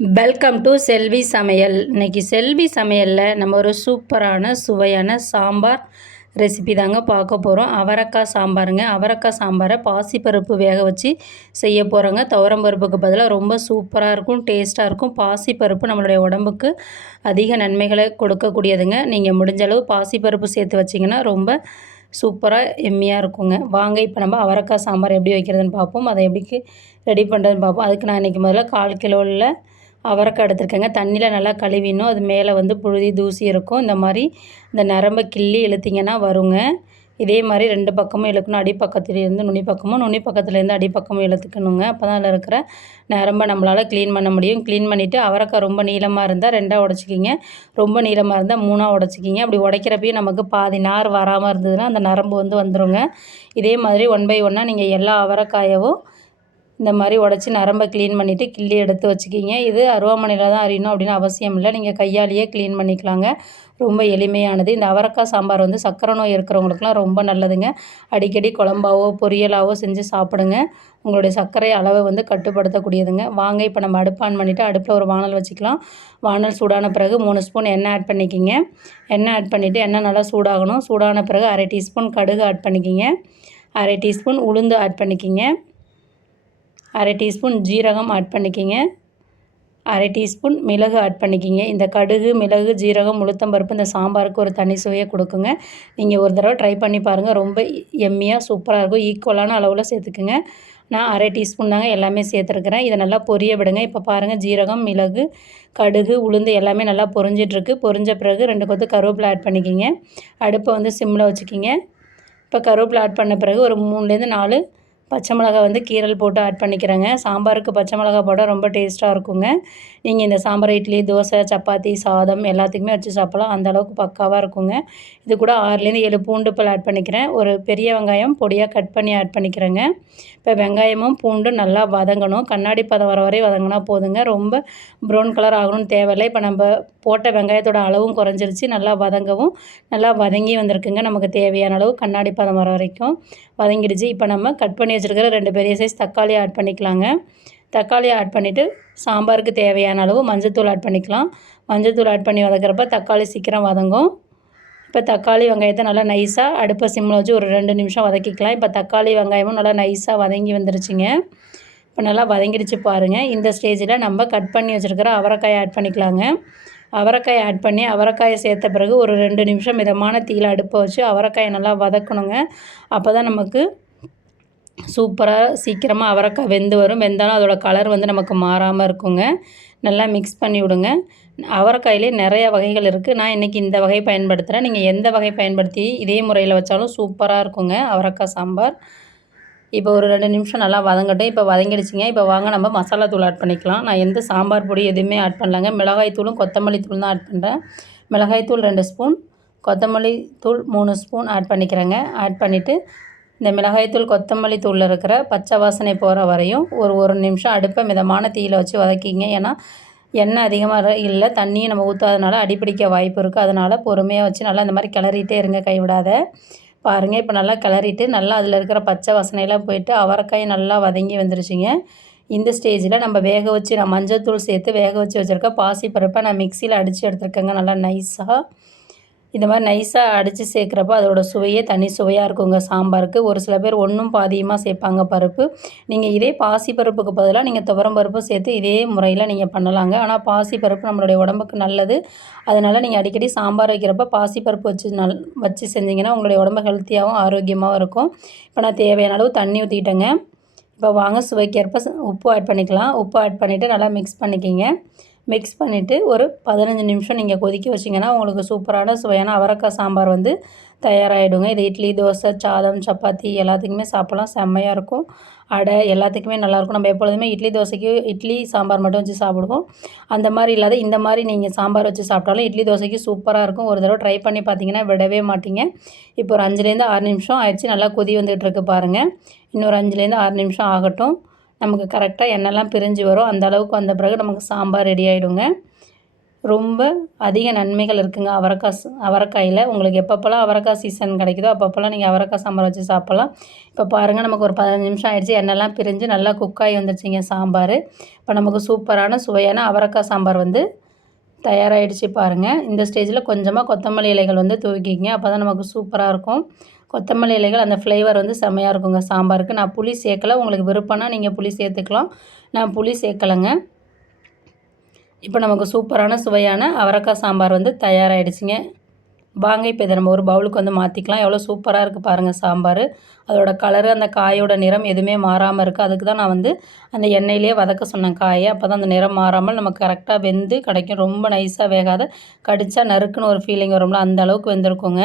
Welcome to செல்வி சமையல் இன்னைக்கு செல்வி சமையலில் நம்ம ஒரு சூப்பரான சுவையான சாம்பார் ரெசிபி தாங்க பார்க்க போகிறோம் அவரக்காய் சாம்பாருங்க. அவரக்காய் சாம்பாரை பாசிப்பருப்பு வேக வச்சு செய்ய போகிறோங்க துவரம்பருப்புக்கு பதிலாக ரொம்ப சூப்பராக இருக்கும் டேஸ்ட்டாக இருக்கும். பாசிப்பருப்பு நம்மளுடைய உடம்புக்கு அதிக நன்மைகளை கொடுக்கக்கூடியதுங்க. நீங்கள் முடிஞ்ச அளவு பாசிப்பருப்பு சேர்த்து வச்சிங்கன்னா ரொம்ப சூப்பராக எம்மியாக இருக்குங்க. வாங்க இப்போ நம்ம அவரக்காய் சாம்பார் எப்படி வைக்கிறதுன்னு பார்ப்போம். அதை எப்படி ரெடி பண்ணுறதுன்னு பார்ப்போம். அதுக்கு நான் இன்றைக்கி முதல்ல கால் கிலோவில் அவரைக்காய் எடுத்துருக்கேங்க. தண்ணியில் நல்லா கழுவிடணும். அது மேலே வந்து புழுதி தூசி இருக்கும். இந்த மாதிரி இந்த நரம்பை கிள்ளி இழுத்திங்கன்னா வருங்க. இதே மாதிரி ரெண்டு பக்கமும் இழுக்கணும். அடிப்பக்கத்துலேருந்து நுனி பக்கமும் நுனி பக்கத்துலேருந்து அடிப்பக்கமும் இழுத்துக்கணுங்க. அப்போ தான் அதில் இருக்கிற நரம்பை நம்மளால் க்ளீன் பண்ண முடியும். க்ளீன் பண்ணிவிட்டு அவரக்காய் ரொம்ப நீளமாக இருந்தால் ரெண்டாக உடச்சிக்கிங்க. ரொம்ப நீளமாக இருந்தால் மூணாக உடச்சிக்கிங்க. அப்படி உடைக்கிறப்பையும் நமக்கு பாதி நார் வராமல் இருந்ததுன்னா அந்த நரம்பு வந்து வந்துடுங்க இதே மாதிரி ஒன் பை ஒன்னாக நீங்கள் எல்லா அவரைக்காயவும் இந்த மாதிரி உடச்சி நரம்பை க்ளீன் பண்ணிவிட்டு கிள்ளி எடுத்து வச்சுக்கிங்க. இது அருவாமனையில் தான் அறியணும் அப்படின்னு அவசியம் இல்லை. நீங்கள் கையாலேயே க்ளீன் பண்ணிக்கலாங்க. ரொம்ப எளிமையானது. இந்த அவரக்காய் சாம்பார் வந்து சக்கரை நோய் இருக்கிறவங்களுக்குலாம் ரொம்ப நல்லதுங்க. அடிக்கடி குழம்பாவோ பொரியலாவோ செஞ்சு சாப்பிடுங்க. உங்களுடைய சர்க்கரை அளவை வந்து கட்டுப்படுத்தக்கூடியதுங்க. வாங்க இப்போ நம்ம அடுப்பு ஆன் பண்ணிவிட்டு அடுப்பில் ஒரு வானல் வச்சுக்கலாம். வானல் சூடான பிறகு மூணு ஸ்பூன் எண்ணெய் ஆட் பண்ணிக்கிங்க. எண்ணெய் ஆட் பண்ணிவிட்டு எண்ணெய் நல்லா சூடாகணும். சூடான பிறகு அரை டீஸ்பூன் கடுகு ஆட் பண்ணிக்கிங்க. அரை டீஸ்பூன் உளுந்து ஆட் பண்ணிக்கிங்க. அரை டீஸ்பூன் ஜீரகம் ஆட் பண்ணிக்கிங்க. அரை டீஸ்பூன் மிளகு ஆட் பண்ணிக்கிங்க. இந்த கடுகு மிளகு ஜீரகம் உளுத்தம்பருப்பு இந்த சாம்பாருக்கு ஒரு தனி சுவையை கொடுக்குங்க. நீங்கள் ஒரு தடவை ட்ரை பண்ணி பாருங்கள் ரொம்ப எம்மியாக சூப்பராக இருக்கும். ஈக்குவலான அளவில் சேர்த்துக்குங்க. நான் அரை டீஸ்பூன் தாங்க எல்லாமே சேர்த்துருக்குறேன். இதை நல்லா பொரிய விடுங்க. இப்போ பாருங்கள் ஜீரகம் மிளகு கடுகு உளுந்து எல்லாமே நல்லா பொரிஞ்சிட்ருக்கு. பொரிஞ்ச பிறகு ரெண்டு கொத்து கருவேப்பிலை ஆட் பண்ணிக்கிங்க. அடுப்பை வந்து சிம்மில் வச்சுக்கிங்க. இப்போ கருவேப்பிலை ஆட் பண்ண பிறகு ஒரு மூணுலேருந்து நாலு பச்சை மிளகா வந்து கீரல் போட்டு ஆட் பண்ணிக்கிறேங்க. சாம்பாருக்கு பச்சை மிளகா போட்டால் ரொம்ப டேஸ்ட்டாக இருக்குங்க. நீங்கள் இந்த சாம்பார் இட்லி தோசை சப்பாத்தி சாதம் எல்லாத்துக்குமே வச்சு சாப்பிட்லாம். அந்தளவுக்கு பக்காவாக இருக்குங்க. இது கூட ஆறுலேருந்து ஏழு பூண்டு பல் ஆட் பண்ணிக்கிறேன். ஒரு பெரிய வெங்காயம் பொடியாக கட் பண்ணி ஆட் பண்ணிக்கிறேங்க. இப்போ வெங்காயமும் பூண்டும் நல்லா வதங்கணும். கண்ணாடி பதம் வர வரை வதங்கினா போதுங்க. ரொம்ப ப்ரௌன் கலர் ஆகணும்னு தேவையில்லை. இப்போ நம்ம போட்ட வெங்காயத்தோட அளவும் குறைஞ்சிருச்சு. நல்லா வதங்கவும் நல்லா வதங்கி வந்திருக்குங்க நமக்கு தேவையான அளவு கண்ணாடி பதம் வர வரைக்கும். வதங்கிடுச்சு. இப்போ நம்ம கட் பண்ணி வச்சுருக்கிற ரெண்டு பெரிய சைஸ் தக்காளி ஆட் பண்ணிக்கலாங்க. தக்காளியை ஆட் பண்ணிவிட்டு சாம்பாருக்கு தேவையான அளவு மஞ்சத்தூள் ஆட் பண்ணிக்கலாம். மஞ்சத்தூள் ஆட் பண்ணி வதக்கிறப்ப தக்காளி சீக்கிரம் வதங்கும். இப்போ தக்காளி வெங்காயத்தை நல்லா நைஸாக அடுப்பை சிம்மில் வச்சு ஒரு ரெண்டு நிமிஷம் வதக்கிக்கலாம். இப்போ தக்காளி வெங்காயமும் நல்லா நைஸாக வதங்கி வந்துருச்சுங்க. இப்போ நல்லா வதங்கிடுச்சு பாருங்கள் இந்த ஸ்டேஜில் நம்ம கட் பண்ணி வச்சுருக்கிற அவரைக்காயை ஆட் பண்ணிக்கலாங்க. அவரைக்காயை ஆட் பண்ணி அவரைக்காயை சேர்த்த பிறகு ஒரு ரெண்டு நிமிஷம் மிதமான தீயில் அடுப்பை வச்சு அவரைக்காயை நல்லா வதக்கணுங்க. அப்போ தான் நமக்கு சூப்பராக சீக்கிரமாக அவரைக்காய் வெந்து வரும். வெந்தாலும் அதோடய கலர் வந்து நமக்கு மாறாமல் இருக்குங்க. நல்லா மிக்ஸ் பண்ணி விடுங்க. அவரைக்காயிலே நிறைய வகைகள் இருக்குது நான் இன்றைக்கி இந்த வகை பயன்படுத்துகிறேன் நீங்கள் எந்த வகை பயன்படுத்தி இதே முறையில் வச்சாலும் சூப்பராக இருக்குங்க. அவரைக்காய் சாம்பார். இப்போ ஒரு ரெண்டு நிமிஷம் நல்லா வதங்கட்டும். இப்போ வதங்கிடுச்சிங்க. இப்போ வாங்க நம்ம மசாலா தூள் ஆட் பண்ணிக்கலாம். நான் எந்த சாம்பார் பொடி எதுவுமே ஆட் பண்ணலங்க. மிளகாய் தூளும் கொத்தமல்லி தூள் தான் ஆட் பண்ணுறேன் மிளகாய் தூள் ரெண்டு ஸ்பூன் கொத்தமல்லி தூள் மூணு ஸ்பூன் ஆட் பண்ணிக்கிறேங்க. ஆட் பண்ணிவிட்டு இந்த மிளகாய்த்தூள் கொத்தமல்லி தூளில் இருக்கிற பச்சை வாசனை போகிற வரையும் ஒரு ஒரு நிமிஷம் அடுப்பை மிதமான தீயில் வச்சு வதக்கிங்க. ஏன்னா எண்ணெய் அதிகமாக இல்லை தண்ணியும் நம்ம ஊற்றாதனால அடிப்பிடிக்க வாய்ப்பு இருக்குது அதனால் பொறுமையாக வச்சு நல்லா இந்த மாதிரி கிளறிட்டே இருங்க கைவிடாத. பாருங்கள் இப்போ நல்லா கிளறிட்டு நல்லா அதில் இருக்கிற பச்சை வாசனையெல்லாம் போயிட்டு அவரைக்காய் நல்லா வதங்கி வந்துருச்சுங்க. இந்த ஸ்டேஜில் நம்ம வேக வச்சு நான் மஞ்சள் தூள் சேர்த்து வேக வச்சு வச்சுருக்க பாசி பருப்பை நான் மிக்சியில் அடித்து எடுத்துருக்கேங்க. நல்லா நைஸாக இந்த மாதிரி நைஸாக அடித்து சேர்க்குறப்போ அதோடய சுவையே தனி சுவையாக இருக்குங்க. சாம்பாருக்கு ஒரு சில பேர் ஒன்றும் பாதியமாக சேர்ப்பாங்க பருப்பு. நீங்கள் இதே பாசி பருப்புக்கு பதிலாக நீங்கள் துவரம் பருப்பு சேர்த்து இதே முறையில் நீங்கள் பண்ணலாங்க. ஆனால் பாசி பருப்பு நம்மளுடைய உடம்புக்கு நல்லது. அதனால் நீங்கள் அடிக்கடி சாம்பார் வைக்கிறப்ப பாசி பருப்பு வச்சு நல் வச்சு செஞ்சிங்கன்னா உங்களுடைய உடம்பு ஹெல்த்தியாகவும் ஆரோக்கியமாகவும் இருக்கும். இப்போ நான் தேவையான அளவு தண்ணி ஊற்றிட்டேங்க இப்போ வாங்க சுவைக்கிறப்ப உப்பு ஆட் பண்ணிக்கலாம். உப்பு ஆட் பண்ணிவிட்டு நல்லா மிக்ஸ் பண்ணிக்கிங்க. மிக்ஸ் பண்ணிவிட்டு ஒரு பதினஞ்சு நிமிஷம் நீங்கள் கொதிக்க வச்சிங்கன்னா உங்களுக்கு சூப்பரான சுவையான அவரக்காய் சாம்பார் வந்து தயாராகிடுங்க இது இட்லி தோசை சாதம் சப்பாத்தி எல்லாத்துக்குமே சாப்பிட்லாம். செம்மையாக இருக்கும். அடை எல்லாத்துக்குமே நல்லாயிருக்கும் நம்ம எப்பொழுதுமே இட்லி தோசைக்கு இட்லி சாம்பார் மட்டும் வச்சு சாப்பிடுவோம். அந்த மாதிரி இல்லாத இந்த மாதிரி நீங்கள் சாம்பார் வச்சு சாப்பிட்டாலும் இட்லி தோசைக்கு சூப்பராக இருக்கும். ஒரு தடவை ட்ரை பண்ணி பார்த்தீங்கன்னா விடவே மாட்டிங்க. இப்போ ஒரு அஞ்சுலேருந்து ஆறு நிமிஷம் ஆயிடுச்சு. நல்லா கொதி வந்துகிட்ருக்கு பாருங்கள் இன்னொரு அஞ்சுலேருந்து ஆறு நிமிஷம் ஆகட்டும். நமக்கு கரெக்டாக எண்ணெய்லாம் பிரிஞ்சு வரும் அந்த அளவுக்கு வந்த பிறகு நமக்கு சாம்பார் ரெடி ஆகிடுங்க ரொம்ப அதிக நன்மைகள் இருக்குங்க அவரைக்காய் அவரக்காயில் அவரைக்காயில். உங்களுக்கு எப்பப்போலாம் அவரைக்காய் சீசன் கிடைக்குதோ அப்பப்போலாம் நீங்கள் அவரைக்காய் சாம்பார் வச்சு சாப்பிட்லாம். இப்போ பாருங்கள் நமக்கு ஒரு பதினஞ்சு நிமிஷம் ஆகிடுச்சு எண்ணெய்லாம் பிரிஞ்சு நல்லா குக்காகி வந்துருச்சுங்க சாம்பார். இப்போ நமக்கு சூப்பரான சுவையான அவரக்காய் சாம்பார் வந்து தயாராகிடுச்சு பாருங்கள் இந்த ஸ்டேஜில் கொஞ்சமாக கொத்தமல்லி இலைகள் வந்து தூக்கிக்கிங்க அப்போ தான் நமக்கு சூப்பராக இருக்கும். கொத்தமல்லி இலைகள் அந்த ஃப்ளேவர் வந்து செம்மையாக இருக்குங்க. சாம்பாருக்கு நான் புளி சேர்க்கல. உங்களுக்கு விருப்பம்னா நீங்கள் புளி சேர்த்துக்கலாம். நான் புளி சேர்க்கலைங்க. இப்போ நமக்கு சூப்பரான சுவையான அவரைக்காய் சாம்பார் வந்து தயாராகிடுச்சிங்க வாங்க இப்போ இதை நம்ம ஒரு பவுலுக்கு வந்து மாற்றிக்கலாம் எவ்வளோ சூப்பராக இருக்குது பாருங்கள் சாம்பார். அதோட கலரு அந்த காயோட நிறம் எதுவுமே மாறாமல் இருக்குது அதுக்கு தான் நான் வந்து அந்த எண்ணெயிலே வதக்க சொன்னேன் காயை. அப்போ தான் அந்த நிறம் மாறாமல் நமக்கு கரெக்டாக வெந்து கிடைக்கும். ரொம்ப நைஸாக வேகாத கடித்தா நறுக்குன்னு ஒரு ஃபீலிங் வரும்ல அந்த அளவுக்கு வெந்திருக்குங்க.